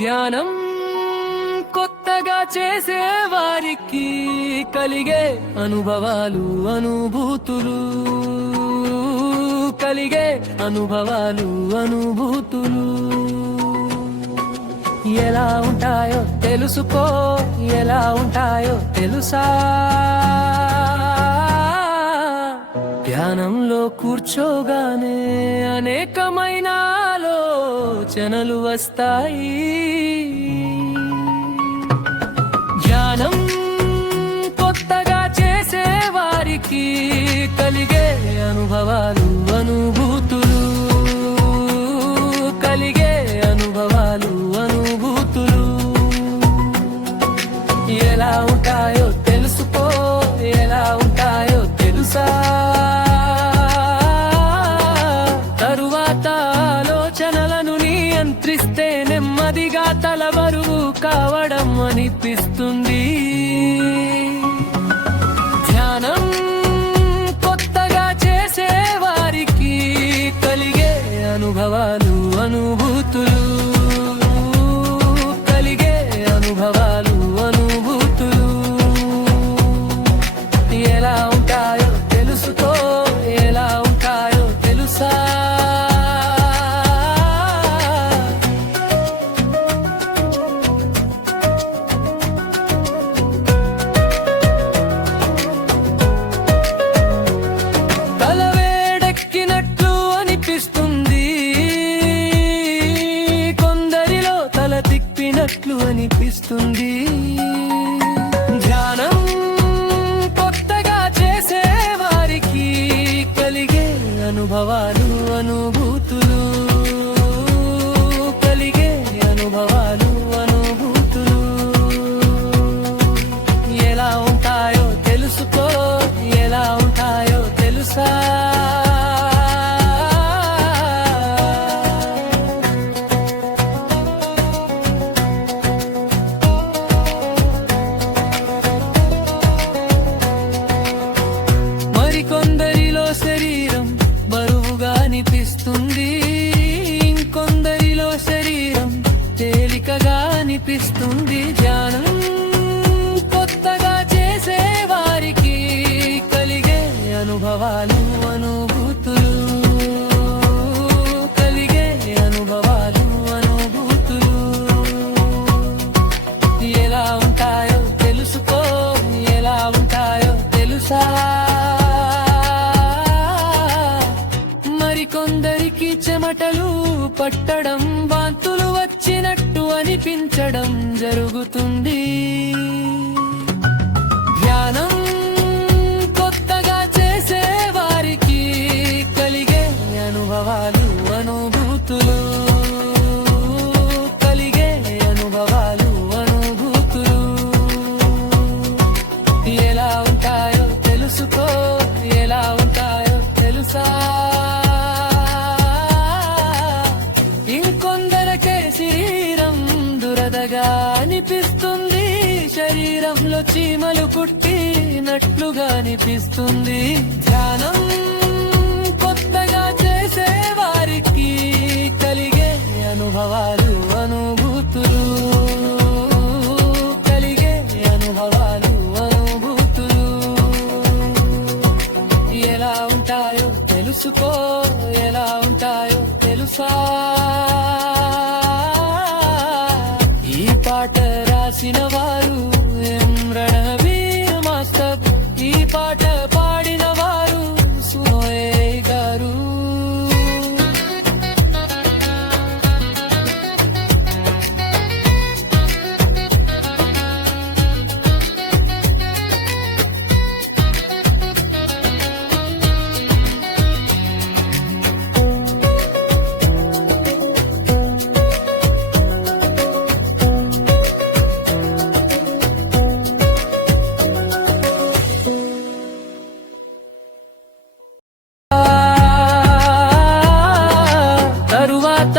ధ్యానం కొత్తగా చేసే వారికి కలిగే అనుభవాలు అనుభూతులు ఎలా ఉంటాయో తెలుసుకో, ఎలా ఉంటాయో తెలుసా? ధ్యానంలో కూర్చోగానే అనేకమైన ఆలోచనలు వస్తాయి. ధ్యానం కొత్తగా చేసే వారికి కలిగే అనుభవాలు అనుభూతులు ఎలా ఉంటాయో తెలుసుకో, ఎలా ఉంటాయో తెలుసా? తరువాత ఆలోచనలను నియంత్రిస్తే నెమ్మదిగా తల బరువు కావడం అనిపిస్తుంది. ధ్యానం కొత్తగా చేసే వారికి కలిగే అనుభవాలు అనుభూతులు ఎలా ఉంటాయో తెలుసుకో, ఎలా ఉంటాయో తెలుసా? తల వేడెక్కినట్లు అనిపిస్తుంది, కొందరిలో తల తిప్పినట్లు అనిపిస్తుంది. ధ్యానం కొత్తగా చేసే వారికి కలిగే అనుభవాలు అనుభూతులు ఎలా ఉంటాయో తెలుసుకో, ఎలా ఉంటాయో తెలుసా? కొందరిలో శరీరం బరువుగా అనిపిస్తుంది, ఇంకొందరిలో శరీరం తేలికగా అనిపిస్తుంది. ధ్యానం కొత్తగా చేసే వారికి కలిగే అనుభవాలు అనుభూతులు ఎలా ఉంటాయో తెలుసుకో, ఎలా ఉంటాయో తెలుసా? కొందరికి చెమటలు పట్టడం, వాంతులు వచ్చినట్టు అనిపించడం జరుగుతుంది. ధ్యానం కొత్తగా చేసే వారికి కలిగే అనుభవాలు అనుభూతులు ఎలా ఉంటాయో తెలుసుకో, ఎలా ఉంటాయో తెలుసా? ఇంకొందరకే శరీరం దురదగా అనిపిస్తుంది, శరీరంలో చీమలు కుట్టినట్లుగా అనిపిస్తుంది. ధ్యానం కొత్తగా చేసే వారికి కలిగే అనుభవాలు అనుభూతులు ఎలా ఉంటాయో తెలుసుకో, ఎలా ఉంటాయో తెలుసా? ఈ పాట రాసిన వారు ఎం రణవీర్ మాస్టర్, ఈ పాట పాడిన వారు సునోయే గారు.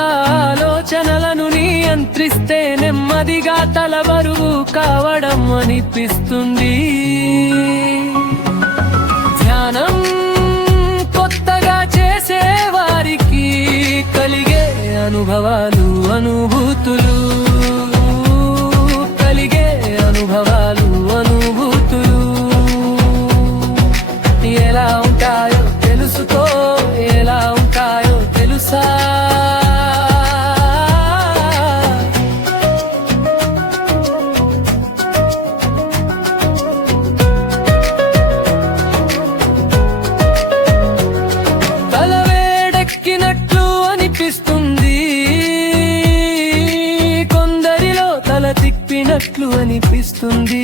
ఆలోచనలను నియంత్రిస్తే నెమ్మదిగా తల బరువు కావడం అనిపిస్తుంది. ధ్యానం కొత్తగా చేసే వారికి కలిగే అనుభవాలు అనుభూతులు ఉన్నట్లు అనిపిస్తుంది.